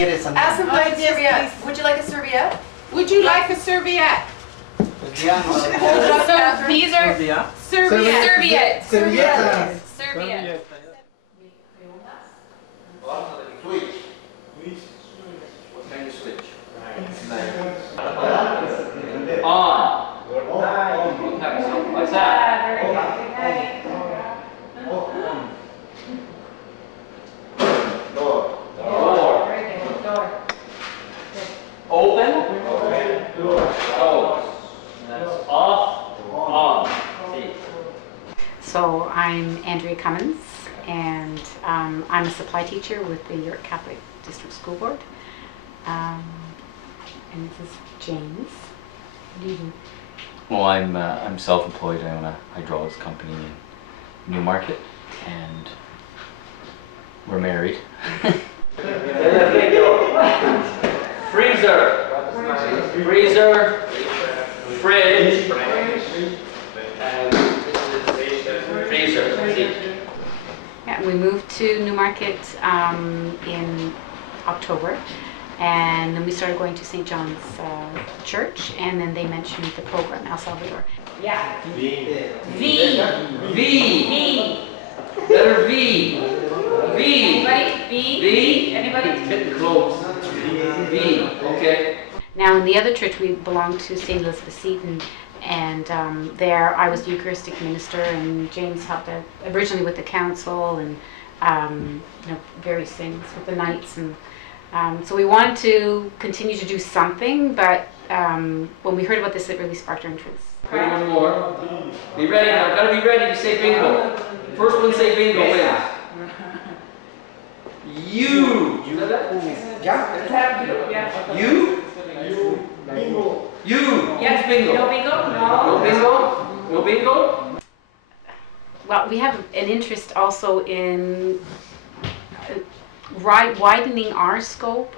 Ask them for a serviette. Would you like a serviette? Would you like a serviette? So these are Serviette. serviettes. Serviette. Switch. What kind of switch? On. What's that? Door. Door. Open. Close. That's off. On. See. So I'm Andrea Cummins, and I'm a supply teacher with the York Catholic District School Board. And this is James. What do you do? Well, I'm self-employed. I own a hydraulics company in Newmarket, and we're married. Freezer, freezer, fridge, and freezer. Yeah, we moved to Newmarket in October, and then we started going to St. John's Church, and then they mentioned the program, El Salvador. Yeah. V. Letter V. V. Anybody? V. Anybody? Getting close. V. Okay. Now, in the other church, we belonged to St. Elizabeth Seton, and there I was the Eucharistic minister, and James helped out originally with the council and various things with the nights, and so we wanted to continue to do something, but when we heard about this, it really sparked our interest. One more. Be ready now. Gotta be ready to say bingo. First one say bingo wins. You. You know that? You? Bingo. You. Yes, bingo. No bingo? No bingo? No bingo? Well, we have an interest also in widening our scope,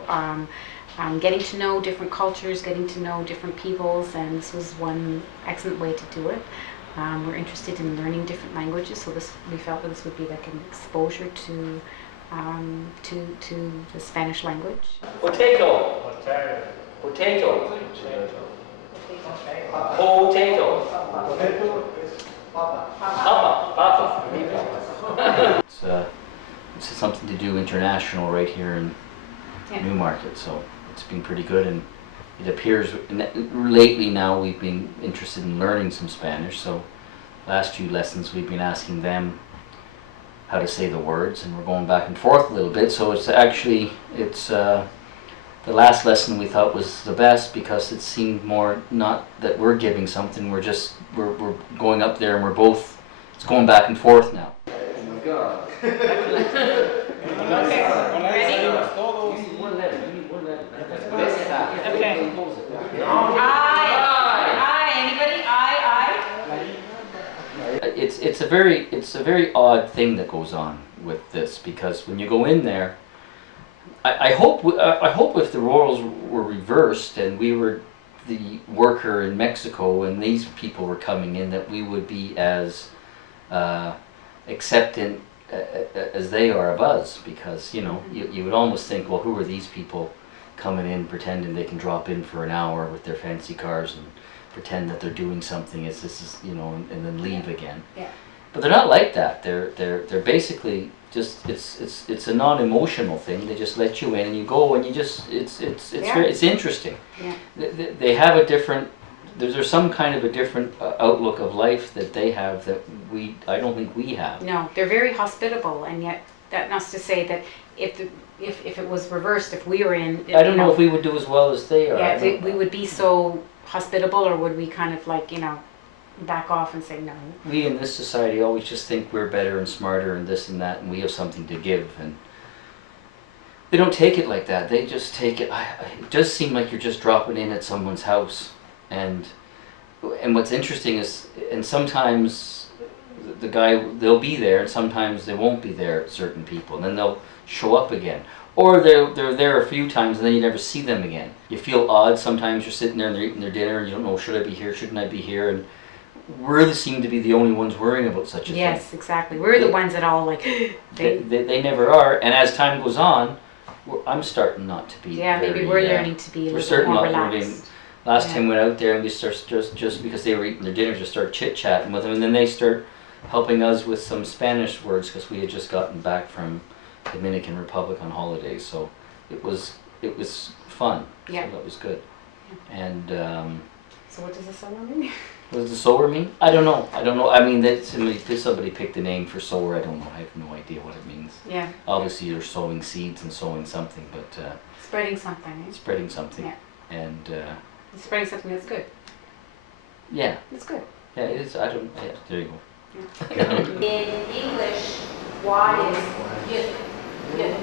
getting to know different cultures, getting to know different peoples, and this was one excellent way to do it. We're interested in learning different languages, so we felt that this would be like an exposure to the Spanish language. Potato. Potato. Potato. Papa. It's something to do international right here in Newmarket, so it's been pretty good, and it appears lately now we've been interested in learning some Spanish, so last few lessons we've been asking them how to say the words, and we're going back and forth a little bit, so it's the last lesson we thought was the best because it seemed more not that we're giving something, we're going up there and it's going back and forth now. Oh my God. Okay, ready? One letter, you need one letter. Okay. I. Anybody? I. It's a very odd thing that goes on with this, because when you go in there, I hope if the roles were reversed and we were the worker in Mexico and these people were coming in, that we would be as acceptant as they are of us, because you would almost think, well, who are these people coming in pretending they can drop in for an hour with their fancy cars and pretend that they're doing something and then leave again. Yeah. But they're not like that. They're basically just it's a non-emotional thing. They just let you in and you go, and you just it's interesting. Yeah. They have a different. There's some kind of a different outlook of life that they have that I don't think we have. No, they're very hospitable, and yet that not to say that if it was reversed, if we were in, I don't know if we would do as well as they are. Yeah, we would be so hospitable, or would we kind of back off and say no? We in this society always just think we're better and smarter and this and that, and we have something to give, and they don't take it like that. They just take it. It does seem like you're just dropping in at someone's house, and what's interesting is, and sometimes the guy, they'll be there, and sometimes they won't be there, certain people, and then they'll show up again. Or they're there a few times and then you never see them again. You feel odd sometimes. You're sitting there and they're eating their dinner and you don't know, should I be here, shouldn't I be here? And we seem to be the only ones worrying about such a thing. Yes, exactly. We're the ones that all they never are. And as time goes on, I'm starting not to be. Yeah, maybe very, we're learning to be a we're little bit starting more not relaxed. moving. Last Yeah. time we went out there and we start just because they were eating their dinner, just start chit chatting with them, and then they start helping us with some Spanish words because we had just gotten back from Dominican Republic on holidays, so it was fun. Yeah. So that was good. And So what does the sower mean? what does the sower mean? I don't know. I mean, somebody picked a name for sower. I don't know. I have no idea what it means. Yeah, Obviously, you're sowing seeds and sowing something, but spreading something. Eh? spreading something. Yeah. And Spreading something that's good. yeah, That's good. yeah, it is. I don't. Yeah, there you go. In English, why is good? Good.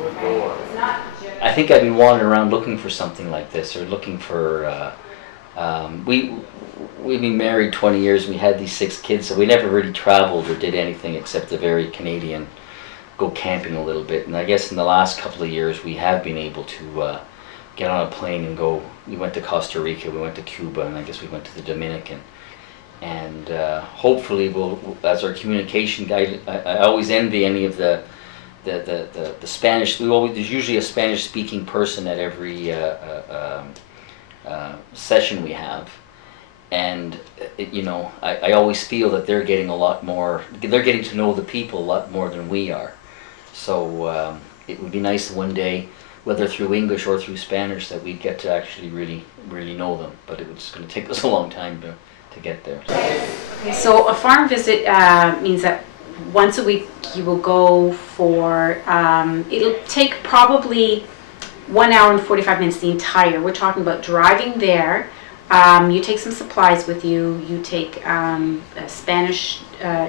Okay? It's not just. I think I've been wandering around looking for something like this, or looking for. We've been married 20 years, and we had these 6 kids, so we never really traveled or did anything except the very Canadian, go camping a little bit. And I guess in the last couple of years, we have been able to get on a plane and go. We went to Costa Rica, we went to Cuba, and I guess we went to the Dominican. And hopefully, we'll, as our communication guide, I always envy any of the Spanish. There's usually a Spanish-speaking person at every session we have, and I always feel that they're getting a lot more. They're getting to know the people a lot more than we are. So it would be nice one day, whether through English or through Spanish, that we'd get to actually really know them. But it's going to take us a long time to get there. So a farm visit means that once a week you will go for, it'll take probably 1 hour and 45 minutes, the entire. We're talking about driving there. You take some supplies with you. You take Spanish,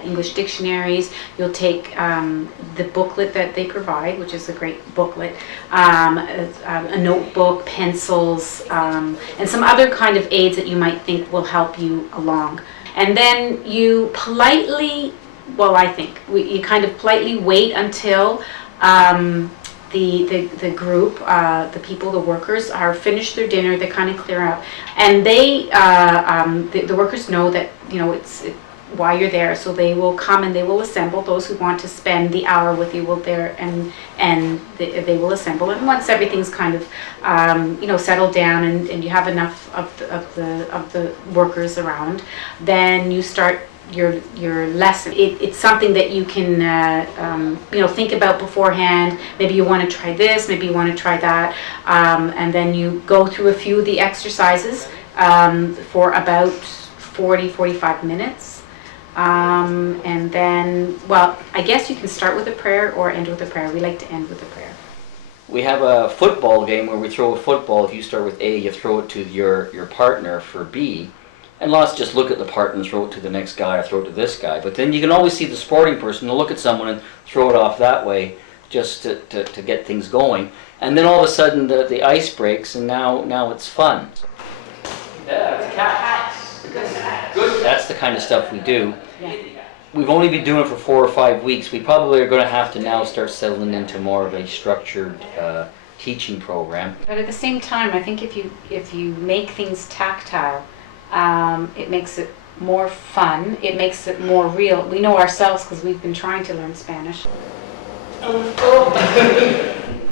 English dictionaries. You'll take the booklet that they provide, which is a great booklet, a notebook, pencils, and some other kind of aids that you might think will help you along. And then you politely, well, I think, you kind of politely wait until the group, the people, the workers are finished their dinner, they kind of clear up, and they, the workers know that, it's why you're there, so they will come and they will assemble. Those who want to spend the hour with you will there, and they will assemble. And once everything's kind of settled down and you have enough of the workers around, then you start your lesson. It's something that you can think about beforehand. Maybe you want to try this, maybe you want to try that, and then you go through a few of the exercises for about 40-45 minutes. And then, well, I guess you can start with a prayer or end with a prayer. We like to end with a prayer. We have a football game where we throw a football. If you start with A, you throw it to your partner for B. And lots just look at the partner and throw it to the next guy or throw it to this guy. But then you can always see the sporting person to look at someone and throw it off that way just to get things going. And then all of a sudden the ice breaks and now it's fun. Yeah, it's a catch. Good. That's the kind of stuff we do. Yeah. We've only been doing it for 4 or 5 weeks. We probably are going to have to now start settling into more of a structured teaching program. But at the same time, I think if you make things tactile, it makes it more fun. It makes it more real. We know ourselves because we've been trying to learn Spanish.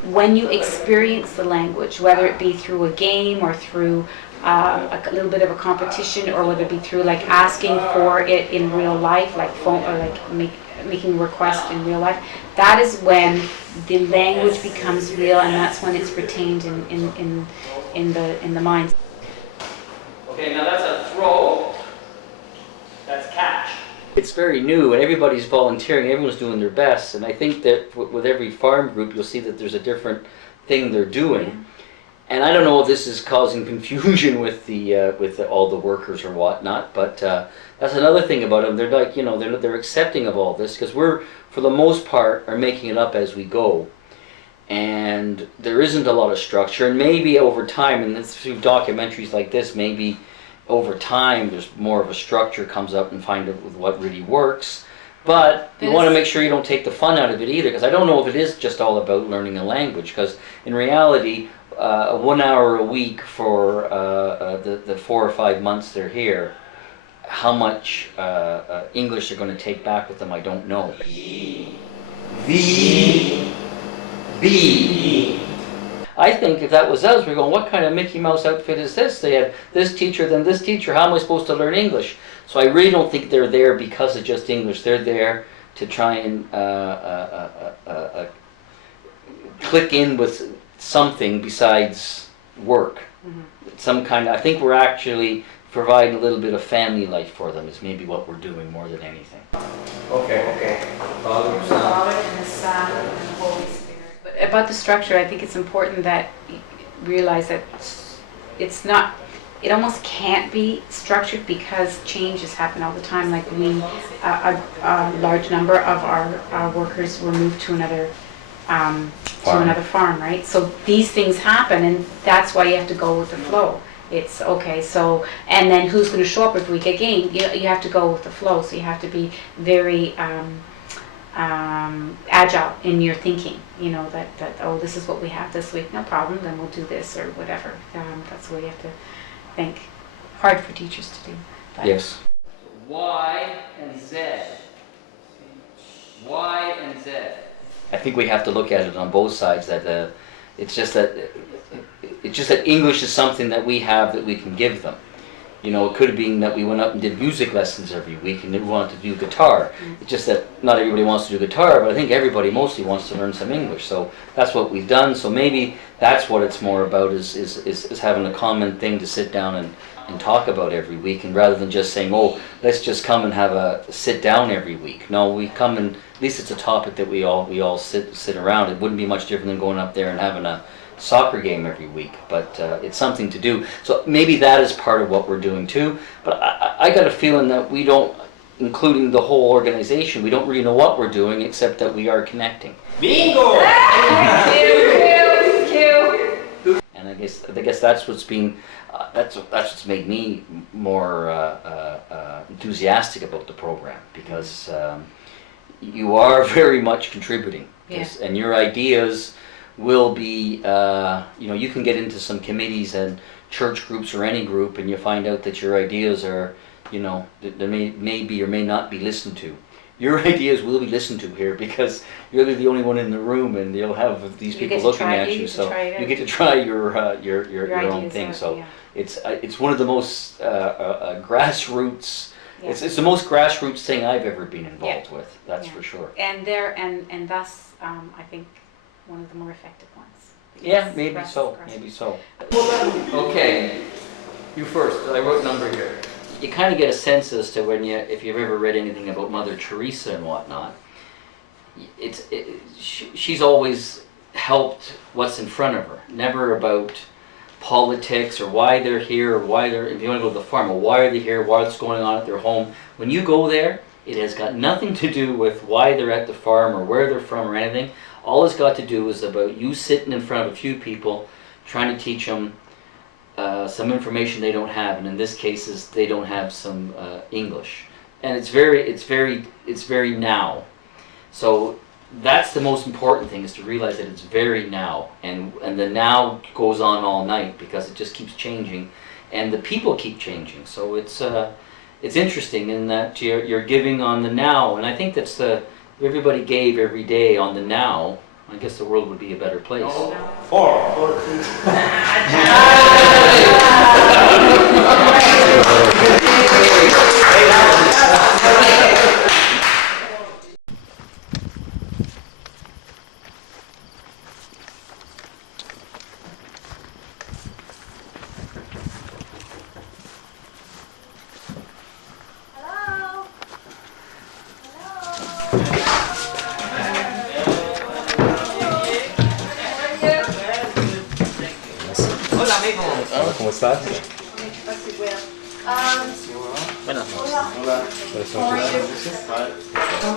When you experience the language, whether it be through a game or through a little bit of a competition, or whether it be through like asking for it in real life, like phone, or like making a request in real life, that is when the language becomes real, and that's when it's retained in the mind. Okay, now that's a throw. That's catch. It's very new, and everybody's volunteering. Everyone's doing their best, and I think that with every farm group, you'll see that there's a different thing they're doing. Yeah. And I don't know if this is causing confusion with all the workers or whatnot, but that's another thing about them. They're like, they're accepting of all this, because we're, for the most part, are making it up as we go. And there isn't a lot of structure, and maybe over time, and it's through documentaries like this, maybe over time there's more of a structure comes up and find out with what really works. But you want to make sure you don't take the fun out of it either, because I don't know if it is just all about learning a language, because in reality, 1 hour a week for the 4 or 5 months they're here, how much English they're going to take back with them, I don't know. B. I think if that was us, we're going, what kind of Mickey Mouse outfit is this? They have this teacher, then this teacher. How am I supposed to learn English? So I really don't think they're there because of just English. They're there to try and click in with something besides work. Some kind of, I think we're actually providing a little bit of family life for them is maybe what we're doing more than anything. Okay. Father, The Father and the Son and the Holy Spirit. But about the structure, I think it's important that you realize that it's not, it almost can't be structured because changes happen all the time. Like a large number of our workers were moved to another farm, right? So these things happen, and that's why you have to go with the flow. It's okay, so, and then who's going to show up if we get gained? You have to go with the flow, so you have to be very agile in your thinking, that oh, this is what we have this week, no problem, then we'll do this or whatever. That's what you have to think. Hard for teachers to do. But yes. Y and Z. Y and Z. I think we have to look at it on both sides. That it's just that English is something that we have that we can give them. It could have been that we went up and did music lessons every week and they wanted to do guitar. It's just that not everybody wants to do guitar, but I think everybody mostly wants to learn some English. So that's what we've done. So maybe that's what it's more about is having a common thing to sit down and talk about every week, and rather than just saying, oh, let's just come and have a sit down every week. No, we come and at least it's a topic that we all sit around. It wouldn't be much different than going up there and having a soccer game every week, but it's something to do. So maybe that is part of what we're doing too. But I got a feeling that we don't, including the whole organization, we don't really know what we're doing except that we are connecting. Bingo! And I guess that's what's been that's what's made me more enthusiastic about the program, because you are very much contributing. Yes. And your ideas will be, you can get into some committees and church groups or any group, and you find out that your ideas are, they may be or may not be listened to. Your ideas will be listened to here because you're the only one in the room, and you'll have these people looking at you. So you get to try your own thing. So it's one of the most grassroots. Yeah. It's the most grassroots thing I've ever been involved with. That's for sure. And thus, I think, one of the more effective ones. Yeah, maybe so. Okay, you first. I wrote number here. You kind of get a sense as to if you've ever read anything about Mother Teresa and whatnot. She's always helped what's in front of her. Never about politics or why they're here, or if you want to go to the farm, or why are they here, what's going on at their home. When you go there, it has got nothing to do with why they're at the farm or where they're from or anything. All it's got to do is about you sitting in front of a few people trying to teach them some information they don't have, and in this case is they don't have some English. And it's very now. So that's the most important thing, is to realize that it's very now, and the now goes on all night because it just keeps changing, and the people keep changing. So it's interesting in that you're giving on the now, and I think that's if everybody gave every day on the now, I guess the world would be a better place. No. Four. ¿Cómo estás?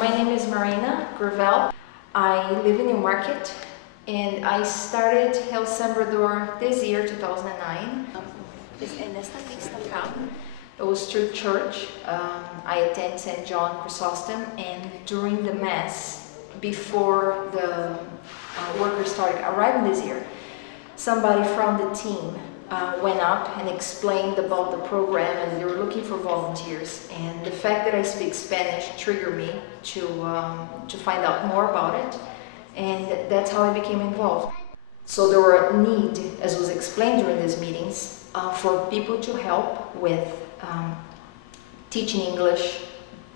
My name is Marina Gravel. I live in Newmarket, and I started Health Sembrador this year, 2009. It was through church. I attend St. John Chrysostom, and during the Mass, before the workers started arriving this year, somebody from the team went up and explained about the program, and they were looking for volunteers. And the fact that I speak Spanish triggered me to find out more about it, and that's how I became involved. So there were a need, as was explained during these meetings, for people to help with teaching English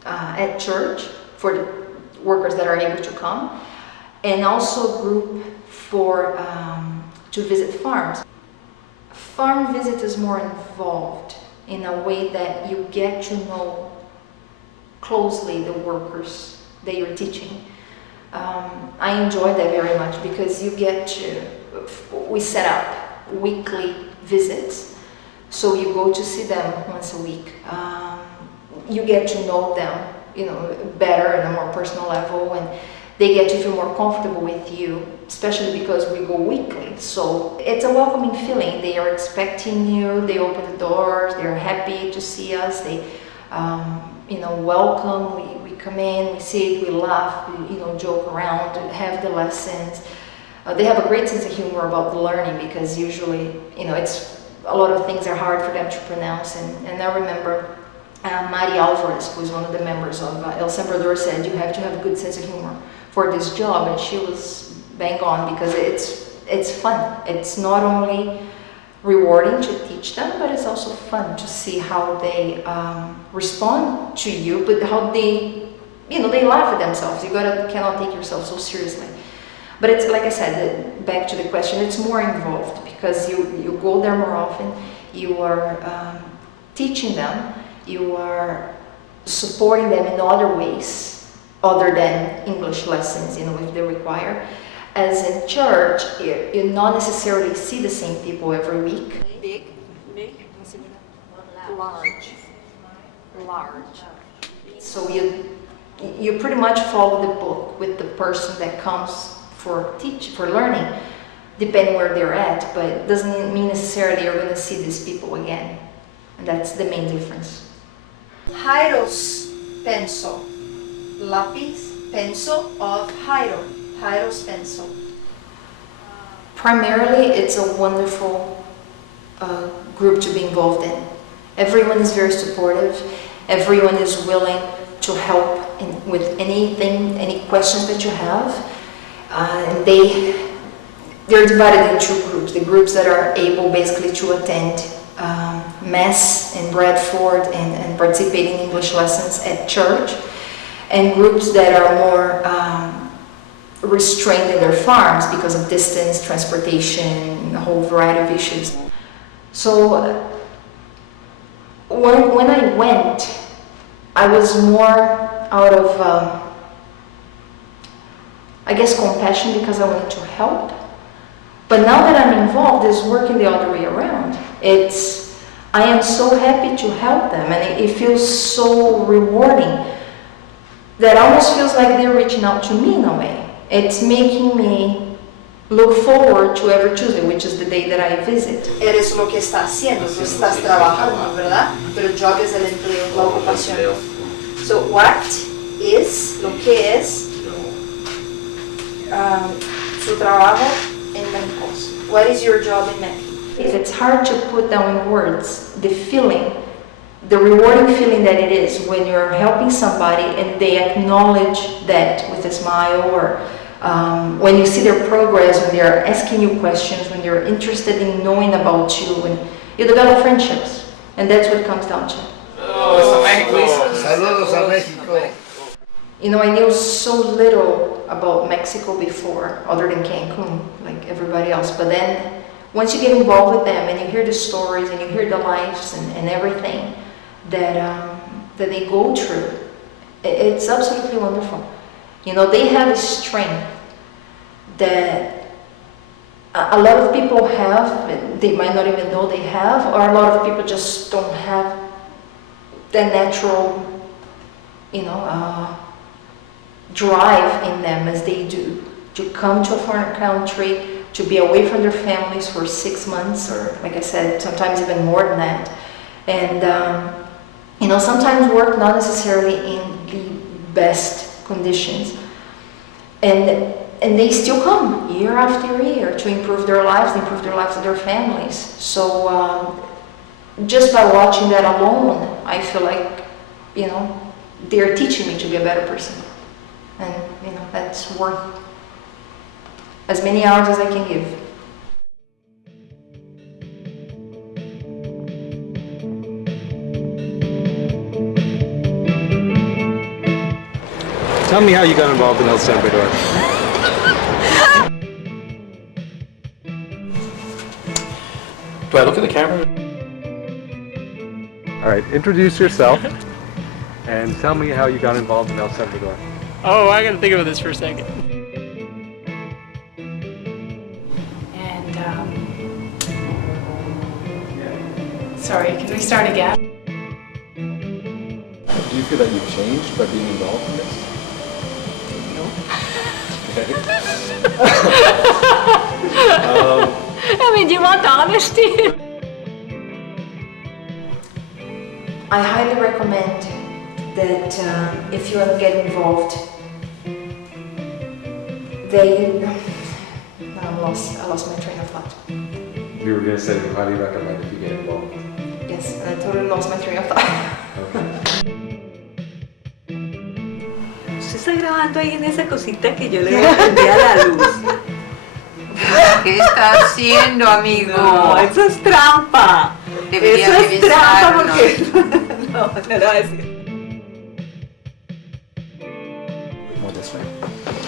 at church for the workers that are able to come, and also a group for to visit farms. Farm visit is more involved in a way that you get to know closely the workers that you're teaching. I enjoy that very much because you get to, we set up weekly visits, so you go to see them once a week. You get to know them, better on a more personal level, and they get to feel more comfortable with you, especially because we go weekly. So it's a welcoming feeling. They are expecting you, they open the doors, they're happy to see us, they welcome, we come in, we sit, we laugh, we joke around, have the lessons. They have a great sense of humor about the learning because usually, it's a lot of things are hard for them to pronounce. And I remember Mari Alvarez, who is one of the members of El Sembrador, said you have to have a good sense of humor for this job, and she was bang on because it's fun. It's not only rewarding to teach them, but it's also fun to see how they respond to you, but how they laugh at themselves. You cannot take yourself so seriously. But it's like I said, back to the question, it's more involved because you go there more often, you are teaching them, you are supporting them in other ways other than English lessons, if they require. As in church, you not necessarily see the same people every week. Big, large. So you pretty much follow the book with the person that comes for learning, depending where they're at, but it doesn't mean necessarily you're going to see these people again. And that's the main difference. Jairo's pencil. Lápiz, pencil of Jairo. Jairo's pencil. Primarily, it's a wonderful group to be involved in. Everyone is very supportive. Everyone is willing to help with anything, any questions that you have. And they're divided in two groups. The groups that are able basically to attend Mass in Bradford and participate in English lessons at church, and groups that are more restrained in their farms because of distance, transportation, a whole variety of issues. So when I went, I was more out of, I guess, compassion because I wanted to help. But now that I'm involved, it's working the other way around. I am so happy to help them, and it feels so rewarding that almost feels like they're reaching out to me in a way. It's making me look forward to every Tuesday, which is the day that I visit. Eres lo que está haciendo, tú estás trabajando, ¿verdad? Pero job es el empleo, la ocupación. So what is, lo que es, su trabajo en México? What is your job in Mexico? It's hard to put down in words the feeling, the rewarding feeling that it is when you're helping somebody and they acknowledge that with a smile, or when you see their progress, when they're asking you questions, when they're interested in knowing about you, and you develop friendships. And that's what it comes down to. Saludos a México. I knew so little about Mexico before, other than Cancun, like everybody else. But then, once you get involved with them and you hear the stories and you hear the lives and everything that they go through, it's absolutely wonderful. They have a strength that a lot of people have, they might not even know they have, or a lot of people just don't have the natural, drive in them as they do, to come to a foreign country, to be away from their families for 6 months, or like I said, sometimes even more than that. And, sometimes work not necessarily in the best conditions. And they still come year after year to improve their lives, improve their lives of their families. So just by watching that alone, I feel like, they're teaching me to be a better person. And, that's worth as many hours as I can give. Tell me how you got involved in El Sembrador. Do I look at the camera? All right, introduce yourself and tell me how you got involved in El Sembrador. Oh, I gotta think about this for a second. And, sorry, can we start again? Do you feel that you've changed by being involved in this? I mean, do you want honesty? I highly recommend that if you want to get involved, I lost my train of thought. You were going to say you highly recommend if you get involved. Yes, and I totally lost my train of thought. Usted está grabando ahí en esa cosita que yo le prendí a la luz. ¿Qué está haciendo, amigo? No, eso es trampa. Debería Eso es trampa revisarlo. porque no lo voy a decir. More this way.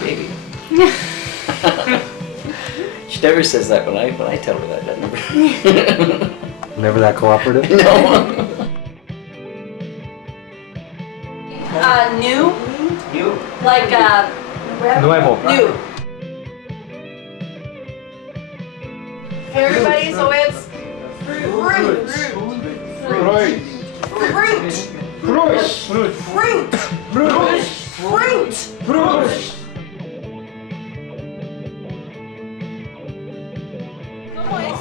Baby. She never says that when I tell her that. Never. Never that cooperative? No. New, You. like, Nuevo. new. Everybody, so it's fruit. Fruit. Fruit. ¿Cómo es?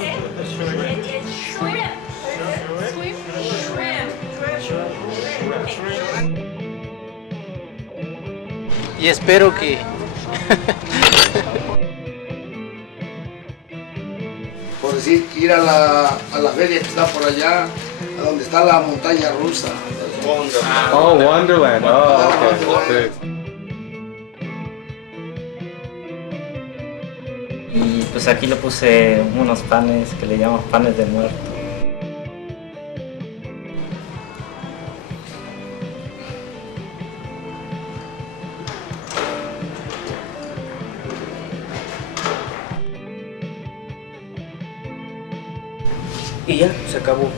It's shrimp. Y espero que... Por decir, ir a la feria que está por allá, a donde está la montaña rusa. Oh, Wonderland. Oh, okay. Y pues aquí le puse unos panes que le llamamos panes de muerto. Y ya, se acabó.